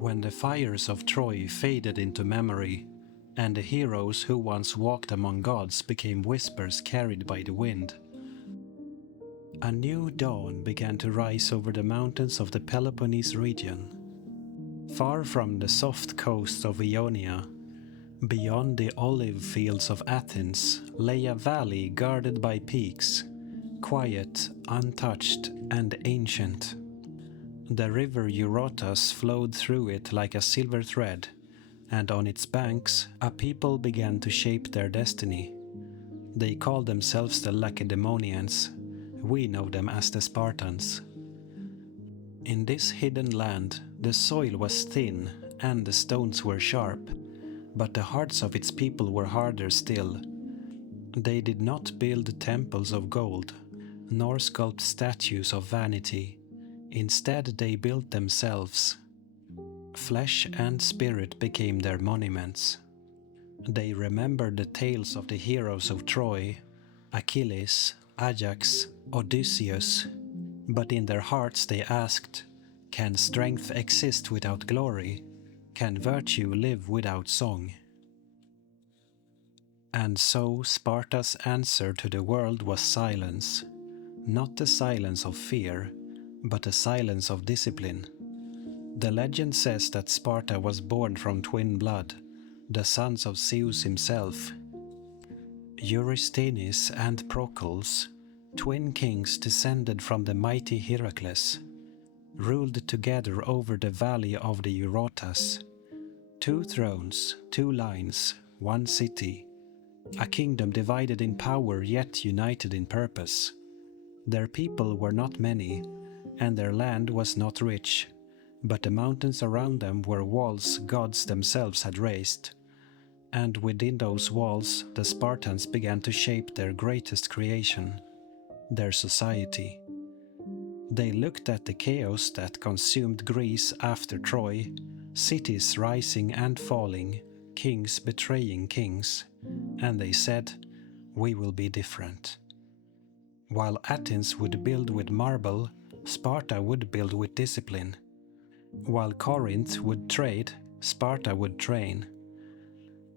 When the fires of Troy faded into memory, and the heroes who once walked among gods became whispers carried by the wind, a new dawn began to rise over the mountains of the Peloponnese region. Far from the soft coast of Ionia, beyond the olive fields of Athens, lay a valley guarded by peaks, quiet, untouched, and ancient. The river Eurotas flowed through it like a silver thread, and on its banks a people began to shape their destiny. They called themselves the Lacedaemonians. We know them as the Spartans. In this hidden land, the soil was thin and the stones were sharp, but the hearts of its people were harder still. They did not build temples of gold, nor sculpt statues of vanity. Instead, they built themselves. Flesh and spirit became their monuments. They remembered the tales of the heroes of Troy, Achilles, Ajax, Odysseus, but in their hearts they asked, can strength exist without glory? Can virtue live without song? And so Sparta's answer to the world was silence, not the silence of fear, but the silence of discipline. The legend says that Sparta was born from twin blood, the sons of Zeus himself. Eurysthenes and Procles, twin kings descended from the mighty Heracles, ruled together over the valley of the Eurotas. 2 thrones, 2 lines, 1 city, a kingdom divided in power yet united in purpose. Their people were not many, and their land was not rich, but the mountains around them were walls gods themselves had raised, and within those walls the Spartans began to shape their greatest creation, their society. They looked at the chaos that consumed Greece after Troy, cities rising and falling, kings betraying kings, and they said, "We will be different." While Athens would build with marble, Sparta would build with discipline. While Corinth would trade, Sparta would train.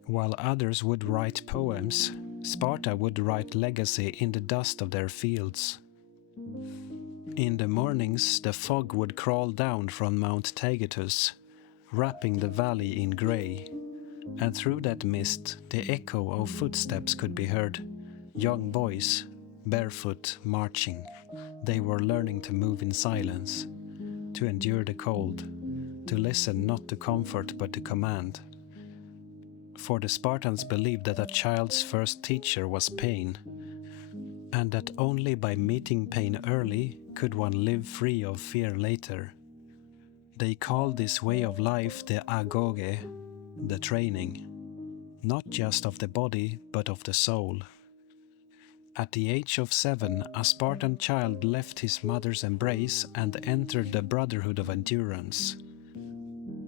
While others would write poems, Sparta would write legacy in the dust of their fields. In the mornings the fog would crawl down from Mount Taygetus, wrapping the valley in grey, and through that mist the echo of footsteps could be heard, young boys, barefoot, marching. They were learning to move in silence, to endure the cold, to listen not to comfort but to command. For the Spartans believed that a child's first teacher was pain, and that only by meeting pain early could one live free of fear later. They called this way of life the Agoge, the training, not just of the body but of the soul. At the age of 7, a Spartan child left his mother's embrace and entered the brotherhood of endurance.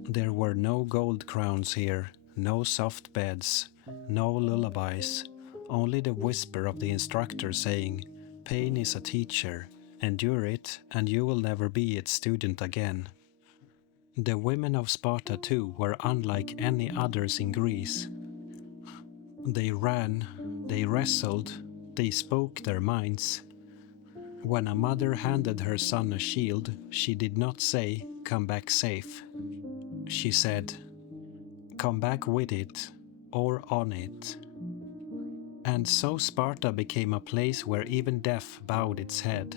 There were no gold crowns here, no soft beds, no lullabies, only the whisper of the instructor saying, "Pain is a teacher, endure it and you will never be its student again." The women of Sparta too were unlike any others in Greece. They ran, they wrestled, they spoke their minds. When a mother handed her son a shield, she did not say, "Come back safe." She said, "Come back with it, or on it." And so Sparta became a place where even death bowed its head,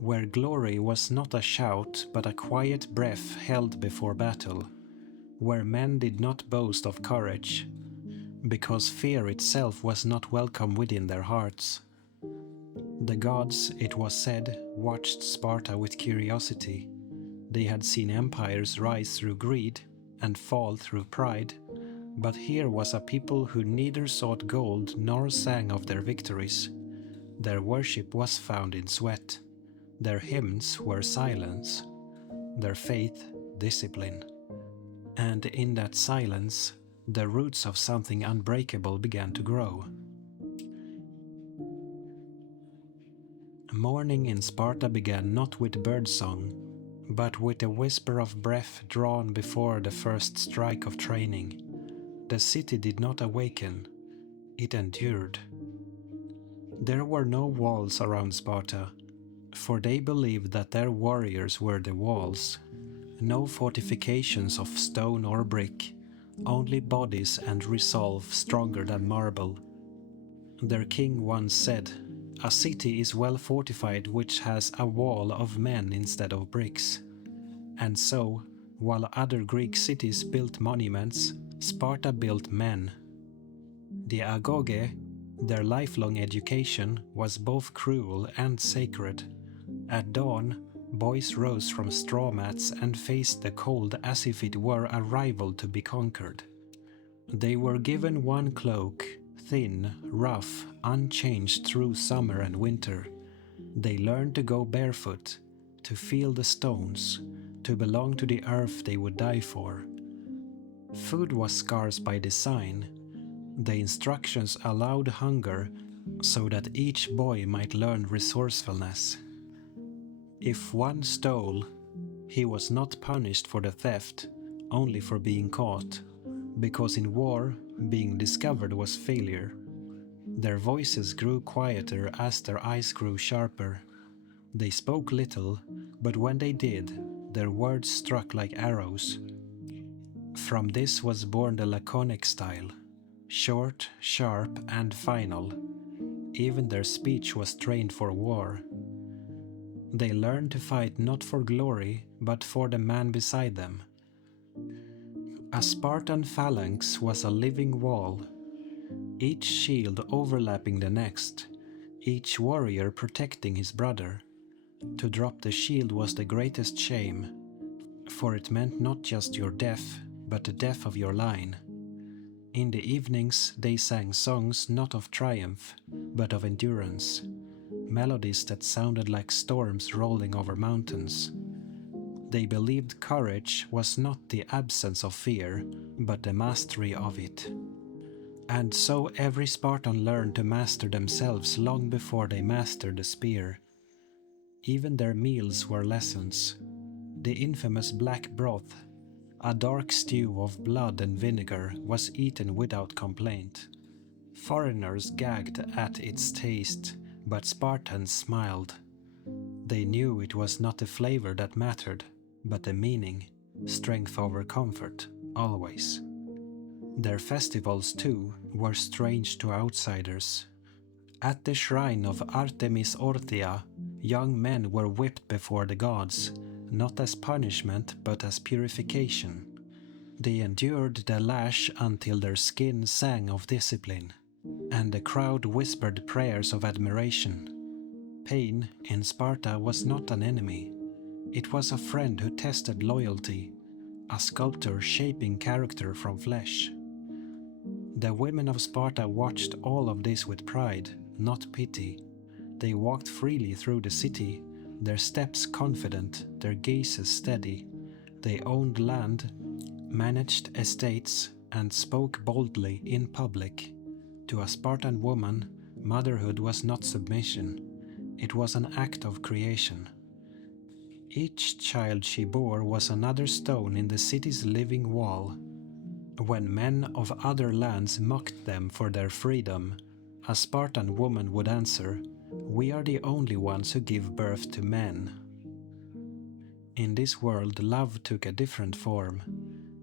where glory was not a shout but a quiet breath held before battle, where men did not boast of courage, because fear itself was not welcome within their hearts. The gods, it was said, watched Sparta with curiosity. They had seen empires rise through greed and fall through pride, but here was a people who neither sought gold nor sang of their victories. Their worship was found in sweat. Their hymns were silence. Their faith, discipline. And in that silence, the roots of something unbreakable began to grow. Morning in Sparta began not with birdsong, But with a whisper of breath drawn before the first strike of training, the city did not awaken, it endured. There were no walls around Sparta, for they believed that their warriors were the walls. No fortifications of stone or brick, only bodies and resolve stronger than marble. Their king once said, "A city is well fortified which has a wall of men instead of bricks." And so, while other Greek cities built monuments, Sparta built men. The Agoge, their lifelong education, was both cruel and sacred. At dawn, boys rose from straw mats and faced the cold as if it were a rival to be conquered. They were given one cloak, thin, rough, unchanged through summer and winter. They learned to go barefoot, to feel the stones, to belong to the earth they would die for. Food was scarce by design. The instructions allowed hunger so that each boy might learn resourcefulness. If one stole, he was not punished for the theft, only for being caught, because in war, being discovered was failure. Their voices grew quieter as their eyes grew sharper. They spoke little, but when they did, their words struck like arrows. From this was born the Laconic style, short, sharp, and final. Even their speech was trained for war. They learned to fight not for glory, but for the man beside them. A Spartan phalanx was a living wall, each shield overlapping the next, each warrior protecting his brother. To drop the shield was the greatest shame, for it meant not just your death, but the death of your line. In the evenings they sang songs not of triumph, but of endurance, melodies that sounded like storms rolling over mountains. They believed courage was not the absence of fear, but the mastery of it. And so every Spartan learned to master themselves long before they mastered the spear. Even their meals were lessons. The infamous black broth, a dark stew of blood and vinegar, was eaten without complaint. Foreigners gagged at its taste, but Spartans smiled. They knew it was not the flavor that mattered, but the meaning, strength over comfort, always. Their festivals, too, were strange to outsiders. At the shrine of Artemis Orthia, young men were whipped before the gods, not as punishment but as purification. They endured the lash until their skin sang of discipline, and the crowd whispered prayers of admiration. Pain in Sparta was not an enemy. It was a friend who tested loyalty, a sculptor shaping character from flesh. The women of Sparta watched all of this with pride, not pity. They walked freely through the city, their steps confident, their gazes steady. They owned land, managed estates, and spoke boldly in public. To a Spartan woman, motherhood was not submission. It was an act of creation. Each child she bore was another stone in the city's living wall. When men of other lands mocked them for their freedom, a Spartan woman would answer, "We are the only ones who give birth to men." In this world, love took a different form.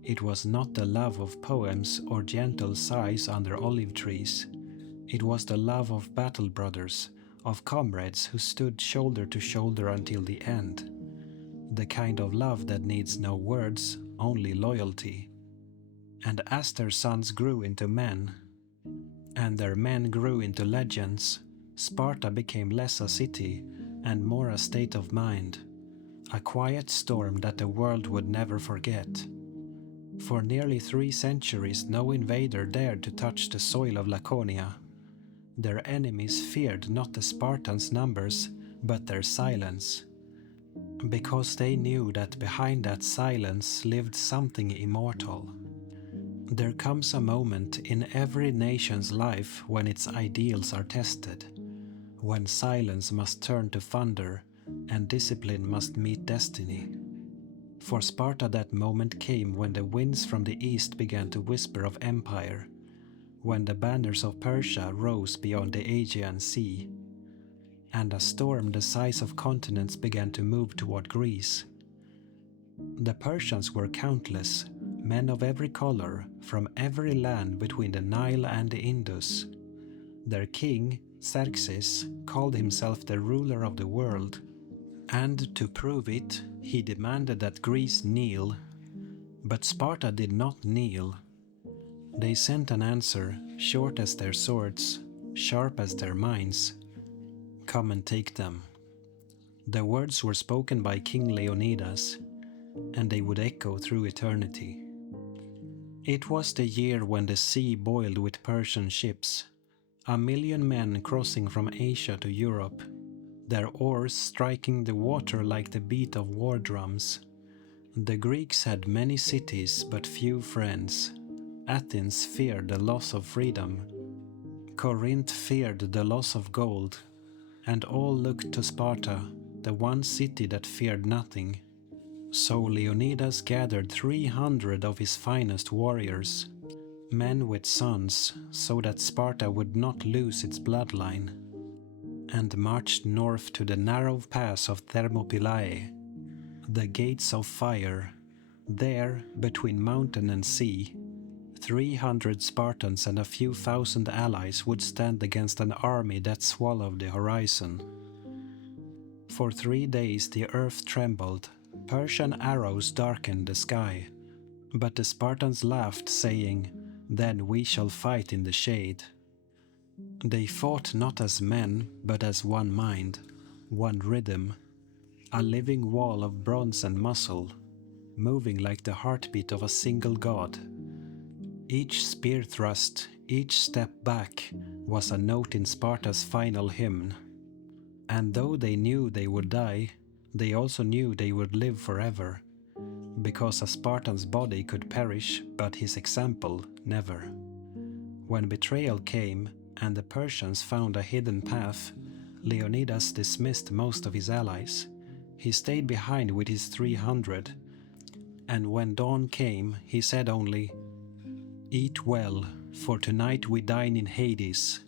It was not the love of poems or gentle sighs under olive trees. It was the love of battle brothers, of comrades who stood shoulder to shoulder until the end. The kind of love that needs no words, only loyalty. And as their sons grew into men, and their men grew into legends, Sparta became less a city and more a state of mind, a quiet storm that the world would never forget. For nearly 3 centuries no invader dared to touch the soil of Laconia. Their enemies feared not the Spartans' numbers, but their silence, because they knew that behind that silence lived something immortal. There comes a moment in every nation's life when its ideals are tested, when silence must turn to thunder and discipline must meet destiny. For Sparta that moment came when the winds from the east began to whisper of empire, when the banners of Persia rose beyond the Aegean Sea, and a storm the size of continents began to move toward Greece. The Persians were countless, men of every color, from every land between the Nile and the Indus. Their king, Xerxes, called himself the ruler of the world, and to prove it, he demanded that Greece kneel. But Sparta did not kneel. They sent an answer, short as their swords, sharp as their minds. Come and take them. The words were spoken by King Leonidas, and they would echo through eternity. It was the year when the sea boiled with Persian ships, 1,000,000 men crossing from Asia to Europe, their oars striking the water like the beat of war drums. The Greeks had many cities but few friends. Athens feared the loss of freedom. Corinth feared the loss of gold. And all looked to Sparta, the one city that feared nothing. So Leonidas gathered 300 of his finest warriors, men with sons, so that Sparta would not lose its bloodline, and marched north to the narrow pass of Thermopylae, the gates of fire. There, between mountain and sea, 300 Spartans and a few thousand allies would stand against an army that swallowed the horizon. For 3 days the earth trembled, Persian arrows darkened the sky, but the Spartans laughed, saying, "Then we shall fight in the shade." They fought not as men, but as one mind, one rhythm, a living wall of bronze and muscle, moving like the heartbeat of a single god. Each spear thrust, each step back, was a note in Sparta's final hymn. And though they knew they would die, they also knew they would live forever, because a Spartan's body could perish, but his example never. When betrayal came, and the Persians found a hidden path, Leonidas dismissed most of his allies. He stayed behind with his 300, and when dawn came, he said only, "Eat well, for tonight we dine in Hades."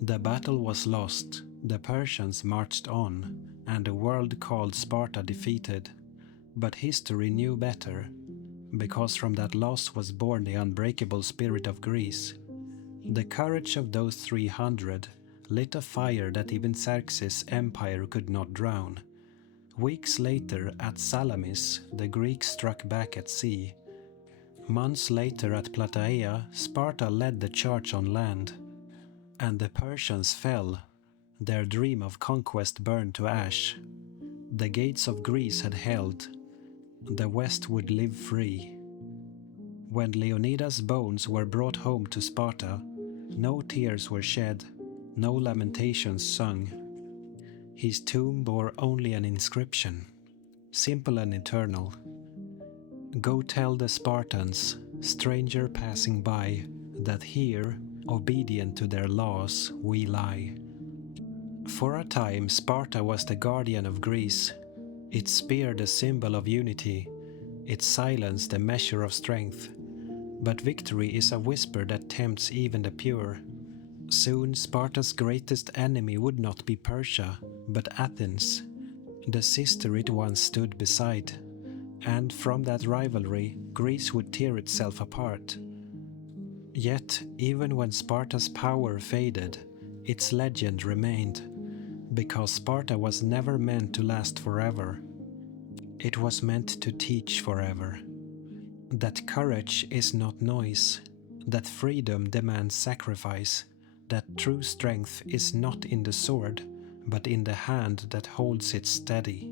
The battle was lost, the Persians marched on, and the world called Sparta defeated. But history knew better, because from that loss was born the unbreakable spirit of Greece. The courage of those 300 lit a fire that even Xerxes' empire could not drown. Weeks later, at Salamis, the Greeks struck back at sea. Months later at Plataea, Sparta led the charge on land. And the Persians fell. Their dream of conquest burned to ash. The gates of Greece had held. The West would live free. When Leonidas' bones were brought home to Sparta, no tears were shed, no lamentations sung. His tomb bore only an inscription, simple and eternal. "Go tell the Spartans, stranger passing by, that here, obedient to their laws, we lie." For a time, Sparta was the guardian of Greece, its spear the symbol of unity, its silence the measure of strength. But victory is a whisper that tempts even the pure. Soon Sparta's greatest enemy would not be Persia, but Athens, the sister it once stood beside, and from that rivalry, Greece would tear itself apart. Yet, even when Sparta's power faded, its legend remained, because Sparta was never meant to last forever. It was meant to teach forever. That courage is not noise, that freedom demands sacrifice, that true strength is not in the sword, but in the hand that holds it steady.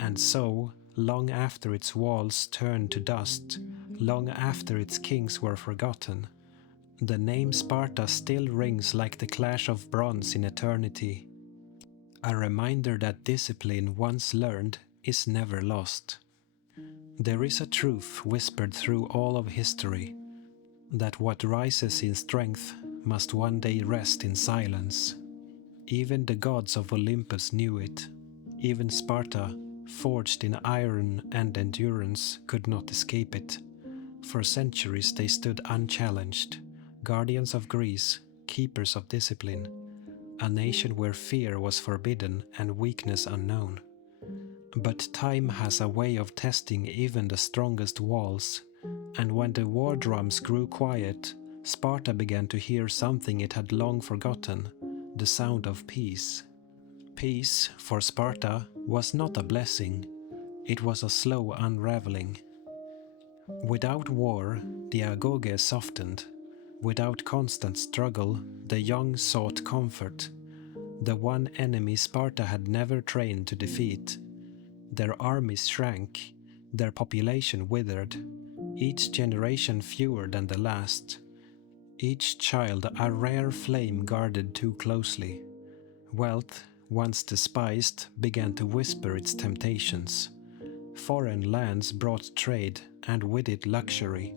And so, long after its walls turned to dust, long after its kings were forgotten, the name Sparta still rings like the clash of bronze in eternity. A reminder that discipline once learned is never lost. There is a truth whispered through all of history, that what rises in strength must one day rest in silence. Even the gods of Olympus knew it, even Sparta, forged in iron and endurance, could not escape it. For centuries they stood unchallenged, guardians of Greece, keepers of discipline, a nation where fear was forbidden and weakness unknown. But time has a way of testing even the strongest walls, and when the war drums grew quiet, Sparta began to hear something it had long forgotten, the sound of peace. Peace, for Sparta, was not a blessing, it was a slow unraveling. Without war, the Agoge softened. Without constant struggle, the young sought comfort. The one enemy Sparta had never trained to defeat. Their armies shrank, their population withered, each generation fewer than the last. Each child a rare flame guarded too closely. Wealth, once despised, began to whisper its temptations. Foreign lands brought trade, and with it luxury.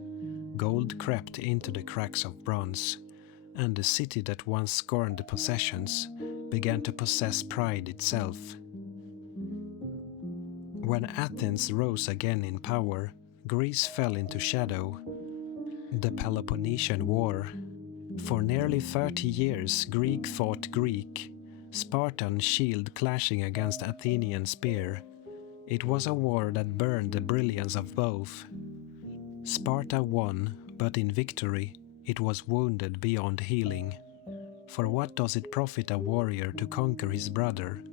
Gold crept into the cracks of bronze, and the city that once scorned possessions began to possess pride itself. When Athens rose again in power, Greece fell into shadow. The Peloponnesian War. For nearly 30 years Greek fought Greek, Spartan shield clashing against Athenian spear. It was a war that burned the brilliance of both. Sparta won, but in victory it was wounded beyond healing. For what does it profit a warrior to conquer his brother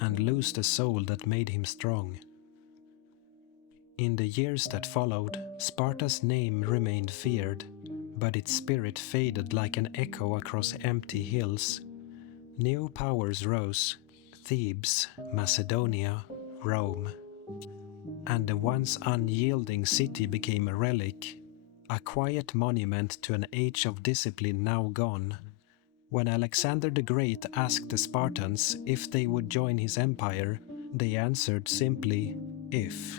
and lose the soul that made him strong? In the years that followed, Sparta's name remained feared, but its spirit faded like an echo across empty hills. New powers rose: Thebes, Macedonia, Rome. And the once unyielding city became a relic, a quiet monument to an age of discipline now gone. When Alexander the Great asked the Spartans if they would join his empire, they answered simply, "If."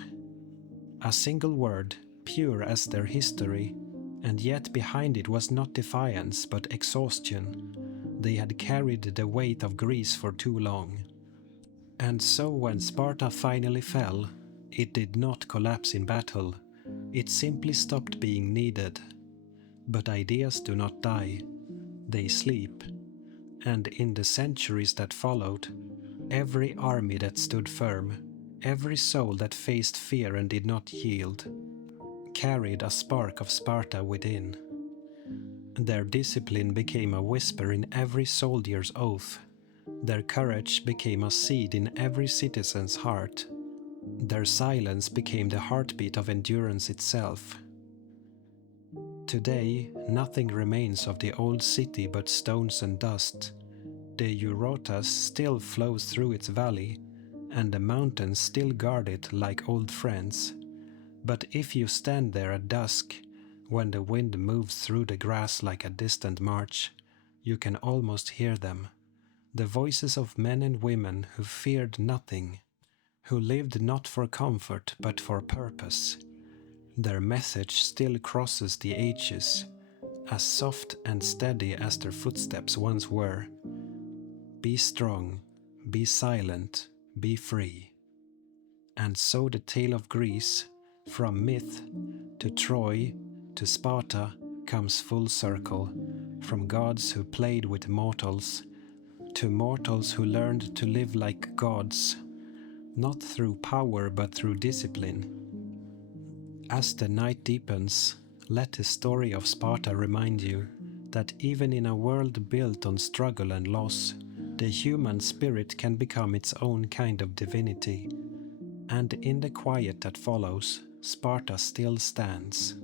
A single word, pure as their history, and yet behind it was not defiance but exhaustion. They had carried the weight of Greece for too long. And so when Sparta finally fell, it did not collapse in battle, it simply stopped being needed. But ideas do not die, they sleep. And in the centuries that followed, every army that stood firm, every soul that faced fear and did not yield, carried a spark of Sparta within. Their discipline became a whisper in every soldier's oath. Their courage became a seed in every citizen's heart. Their silence became the heartbeat of endurance itself. Today, nothing remains of the old city but stones and dust. The Eurotas still flows through its valley, and the mountains still guard it like old friends. But if you stand there at dusk, when the wind moves through the grass like a distant march, you can almost hear them. The voices of men and women who feared nothing, who lived not for comfort but for purpose. Their message still crosses the ages, as soft and steady as their footsteps once were. Be strong, be silent, be free. And so the tale of Greece, from myth to Troy to Sparta, comes full circle, from gods who played with mortals to mortals who learned to live like gods, not through power but through discipline. As the night deepens, let the story of Sparta remind you that even in a world built on struggle and loss, the human spirit can become its own kind of divinity. And in the quiet that follows, Sparta still stands.